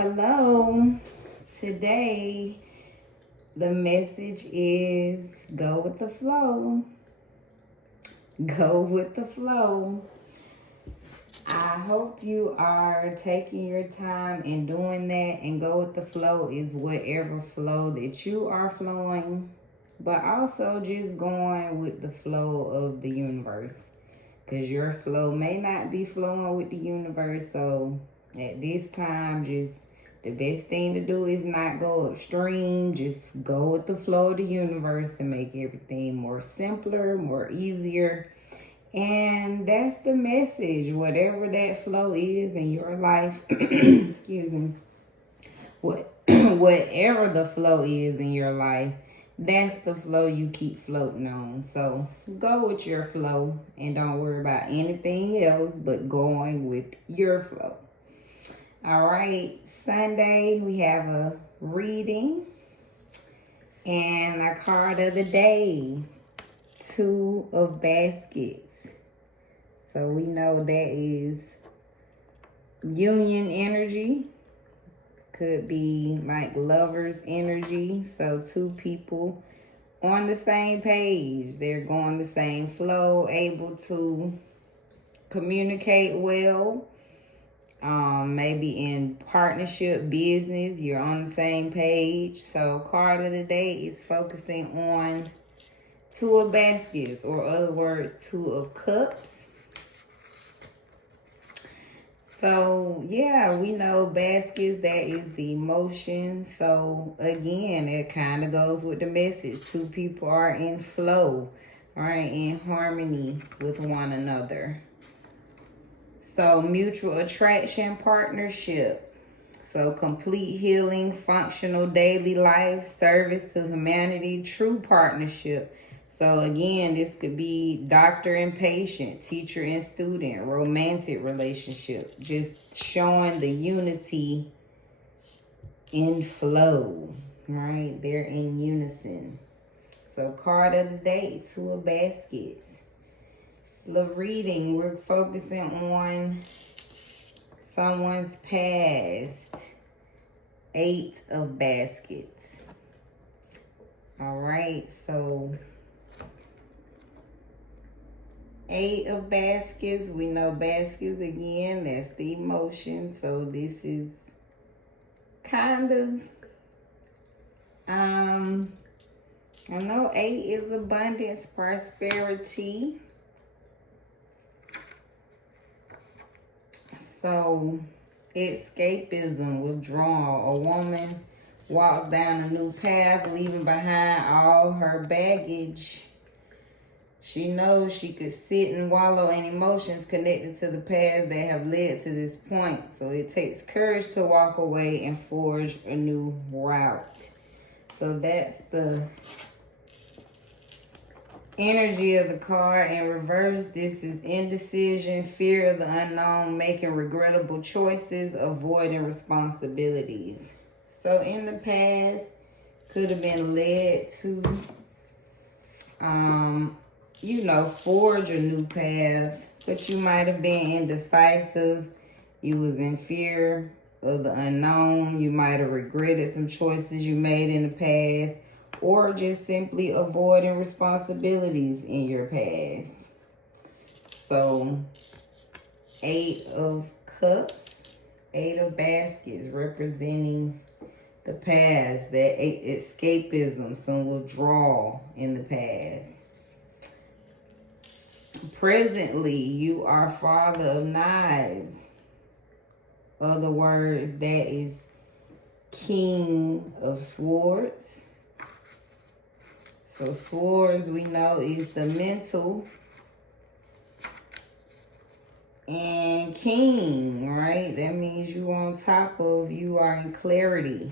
Hello. Today, the message is go with the flow. Go with the flow. I hope you are taking your time and doing that. And go with the flow is whatever flow that you are flowing, but also just going with the flow of the universe. Because your flow may not be flowing with the universe. So at this time, just the best thing to do is not go upstream. Just go with the flow of the universe and make everything more simpler, more easier. And that's the message. Whatever that flow is in your life, excuse me, whatever the flow is in your life, that's the flow you keep floating on. So go with your flow and don't worry about anything else but going with your flow. All right, Sunday we have a reading and our card of the day, 2 of baskets. So we know that is union energy. Could be like lovers energy. So 2 people on the same page. They're going the same flow, able to communicate well. Maybe in partnership, business, you're on the same page. So card of the day is focusing on 2 of baskets, or other words, 2 of cups. So yeah, we know baskets, that is the emotion. So again, it kind of goes with the message. 2 people are in flow, right, in harmony with one another. So mutual attraction, partnership. So complete healing, functional daily life, service to humanity, true partnership. So again, this could be doctor and patient, teacher and student, romantic relationship. Just showing the unity in flow, right? They're in unison. So card of the day, 2 of baskets. The reading, we're focusing on someone's past, 8 of baskets. All right, so 8 of baskets, we know baskets again, that's the emotion. So this is kind of, I know 8 is abundance, prosperity. So escapism, withdrawal. A woman walks down a new path, leaving behind all her baggage. She knows she could sit and wallow in emotions connected to the past that have led to this point. So it takes courage to walk away and forge a new route. So that's the energy of the card. In reverse, this is indecision, fear of the unknown, making regrettable choices, avoiding responsibilities. So in the past, could have been led to, forge a new path, but you might have been indecisive. You was in fear of the unknown. You might have regretted some choices you made in the past, or just simply avoiding responsibilities in your past. So 8 of cups, 8 of baskets, representing the past, that escapism, some withdrawal in the past. Presently, you are Father of Knives. Other words, that is King of Swords. So swords, we know, is the mental. And king, right? That means you on top of, you are in clarity.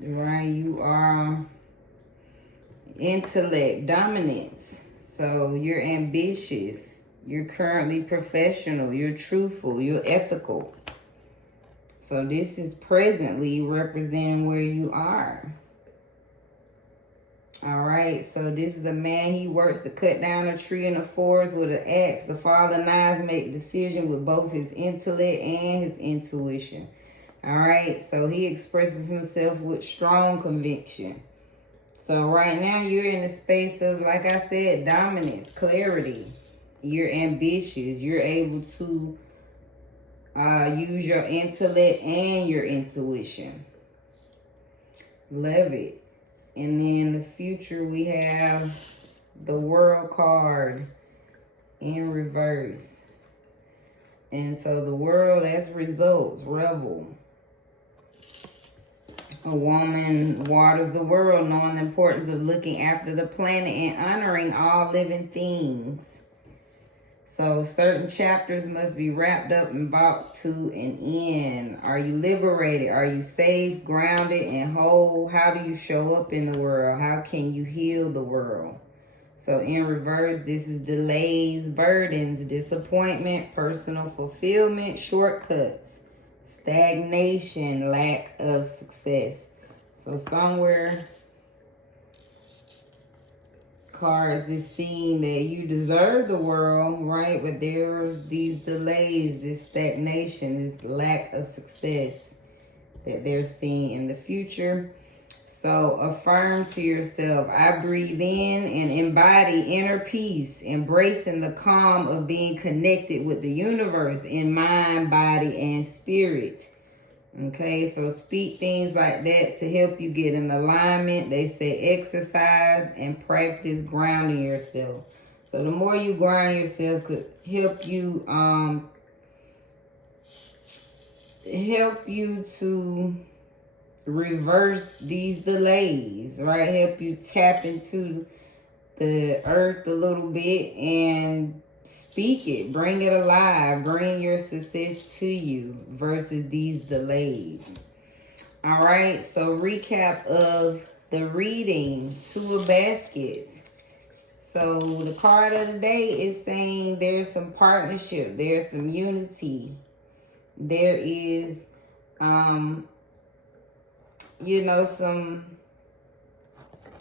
Right? You are intellect, dominance. So you're ambitious. You're currently professional. You're truthful. You're ethical. So this is presently representing where you are. All right, so this is a man, he works to cut down a tree in the forest with an axe. The father and I make decision with both his intellect and his intuition. All right, so he expresses himself with strong conviction. So right now you're in the space of, like I said, dominance, clarity. You're ambitious. You're able to use your intellect and your intuition. Love it. And then the future, we have the World card in reverse. And so the world, that's results, rebel. A woman waters the world, knowing the importance of looking after the planet and honoring all living things. So certain chapters must be wrapped up and brought to an end. Are you liberated? Are you safe, grounded, and whole? How do you show up in the world? How can you heal the world? So in reverse, this is delays, burdens, disappointment, personal fulfillment, shortcuts, stagnation, lack of success. So somewhere, cards is seeing that you deserve the world, right? But there's these delays, this stagnation, this lack of success that they're seeing in the future. So affirm to yourself, I breathe in and embody inner peace, embracing the calm of being connected with the universe in mind, body, and spirit. Okay, so speak things like that to help you get in alignment. They say exercise and practice grounding yourself. So the more you ground yourself could help you to reverse these delays, right? Help you tap into the earth a little bit and speak it, bring it alive, bring your success to you versus these delays. All right, so recap of the reading, Two of Baskets. So the card of the day is saying there's some partnership, there's some unity, there is some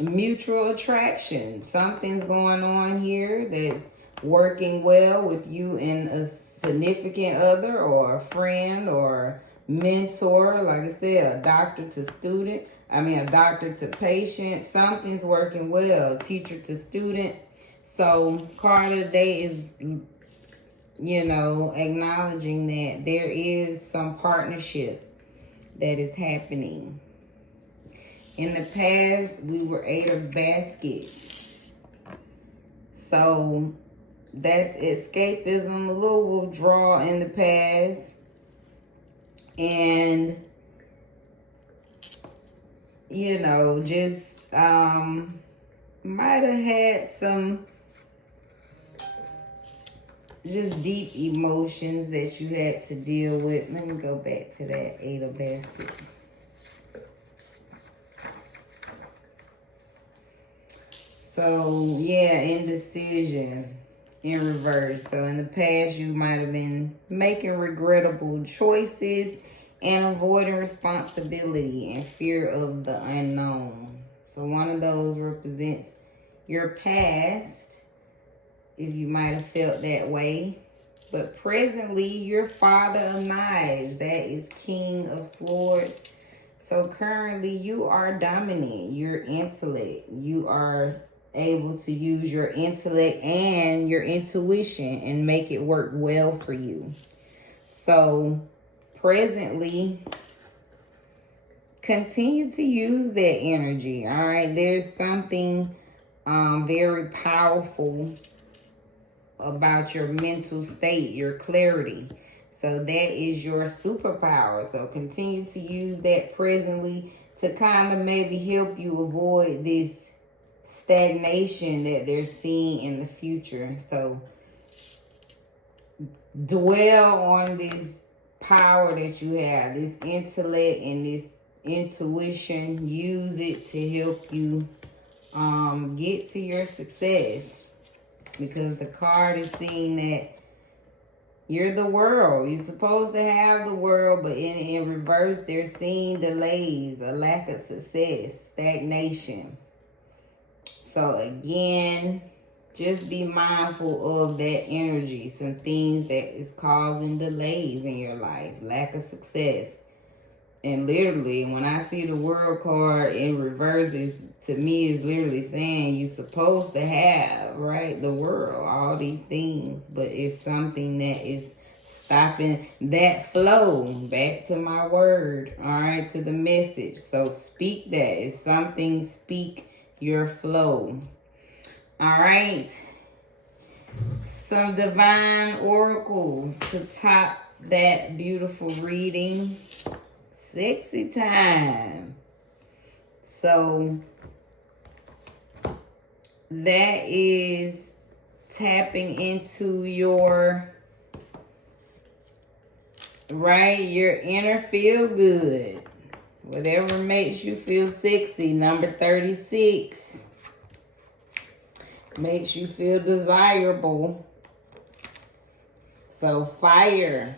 mutual attraction. Something's going on here that's working well with you and a significant other or a friend or mentor. Like I said, a doctor to student. A doctor to patient. Something's working well. Teacher to student. So card of the day is, acknowledging that there is some partnership that is happening. In the past, we were 8 of baskets. So that's escapism, a little withdrawal in the past. And, just might have had some just deep emotions that you had to deal with. Let me go back to that 8 of baskets. So, yeah, indecision in reverse. So, in the past, you might have been making regrettable choices and avoiding responsibility and fear of the unknown. So, one of those represents your past, if you might have felt that way. But presently, your Father of Knives, that is King of Swords. So, currently, you are dominant, your intellect. You are able to use your intellect and your intuition and make it work well for you. So presently, continue to use that energy. All right, there's something very powerful about your mental state, your clarity. So that is your superpower. So continue to use that presently to kind of maybe help you avoid this stagnation that they're seeing in the future. So dwell on this power that you have, this intellect and this intuition. Use it to help you get to your success, because the card is saying that you're the world. You're supposed to have the world, but in reverse, they're seeing delays, a lack of success, stagnation. So again, just be mindful of that energy. Some things that is causing delays in your life, lack of success. And literally, when I see the world card in reverse, to me is literally saying you're supposed to have, right, the world, all these things. But it's something that is stopping that flow. Back to my word, all right, to the message. So speak that. It's something, speak your flow. All right. Some divine oracle to top that beautiful reading. Sexy time. So that is tapping into your inner feel good. Whatever makes you feel sexy. Number 36. Makes you feel desirable. So fire.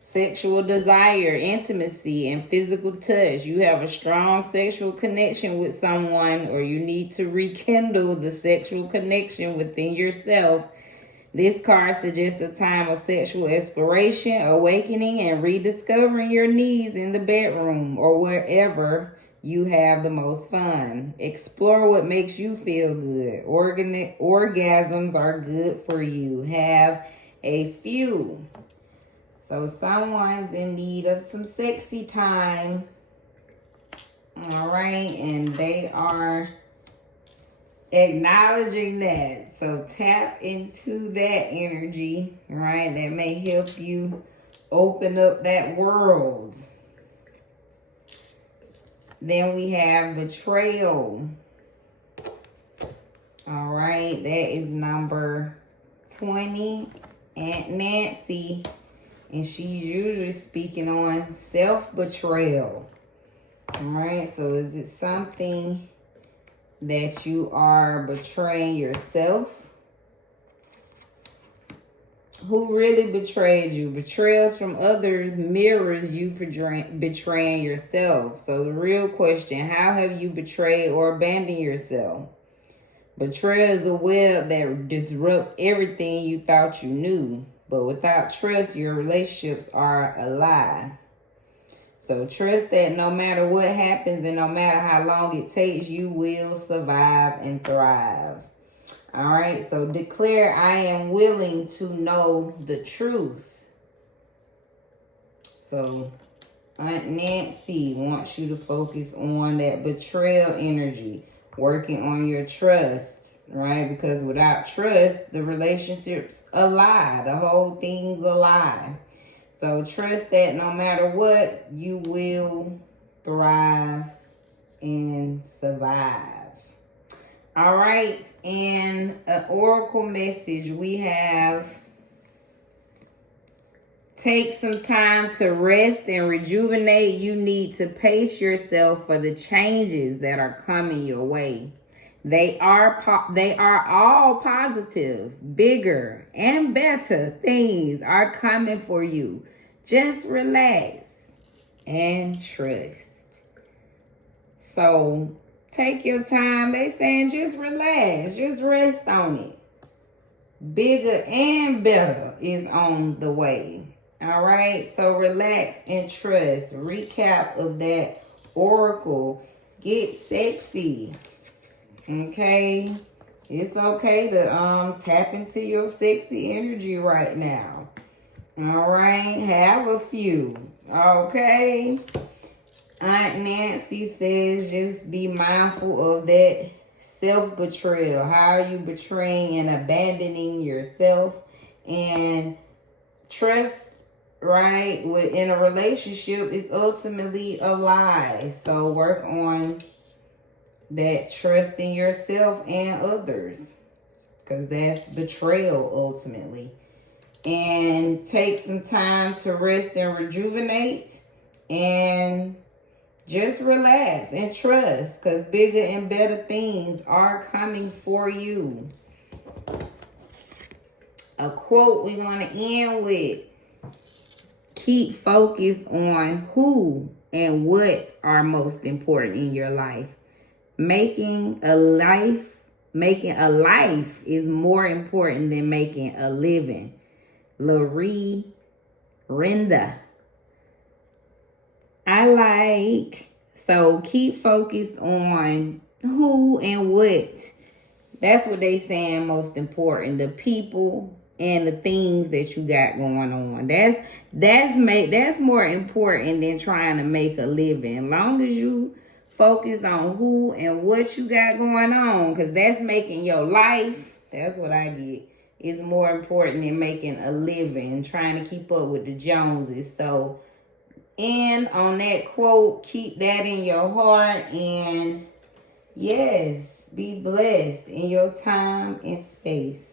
Sexual desire, intimacy, and physical touch. You have a strong sexual connection with someone, or you need to rekindle the sexual connection within yourself. This card suggests a time of sexual exploration, awakening, and rediscovering your needs in the bedroom or wherever you have the most fun. Explore what makes you feel good. Orgasms are good for you. Have a few. So someone's in need of some sexy time. All right. And they are acknowledging that. So tap into that energy, right? That may help you open up that world. Then we have betrayal. All right. That is number 20. Aunt Nancy. And she's usually speaking on self-betrayal. All right, so is it something that you are betraying yourself? Who really betrayed you? Betrayals from others mirrors you betraying yourself. So the real question, how have you betrayed or abandoned yourself? Betrayal is a web that disrupts everything you thought you knew. But without trust, your relationships are a lie. So trust that no matter what happens and no matter how long it takes, you will survive and thrive. All right, so declare, I am willing to know the truth. So Aunt Nancy wants you to focus on that betrayal energy, working on your trust, right? Because without trust, the relationship's a lie. The whole thing's a lie. So trust that no matter what, you will thrive and survive. All right. And an oracle message we have: take some time to rest and rejuvenate. You need to pace yourself for the changes that are coming your way. They are all positive, bigger, and better things are coming for you. Just relax and trust. So take your time. They saying just relax, just rest on it. Bigger and better is on the way. All right, so relax and trust. Recap of that oracle. Get sexy. Okay, it's okay to tap into your sexy energy right now. All right, have a few. Okay. Aunt Nancy says just be mindful of that self-betrayal. How are you betraying and abandoning yourself? And trust, right, in a relationship is ultimately a lie. So work on that trust in yourself and others, because that's betrayal ultimately. And take some time to rest and rejuvenate, and just relax and trust, because bigger and better things are coming for you. A quote we're going to end with: keep focused on who and what are most important in your life. Making a making a life is more important than making a living. Larry Renda. So keep focused on who and what. That's what they saying most important. The people and the things that you got going on. That's more important than trying to make a living. As long as you focus on who and what you got going on, because that's making your life. That's what I get. It's more important than making a living, trying to keep up with the Joneses. So, and on that quote, keep that in your heart, and yes, be blessed in your time and space.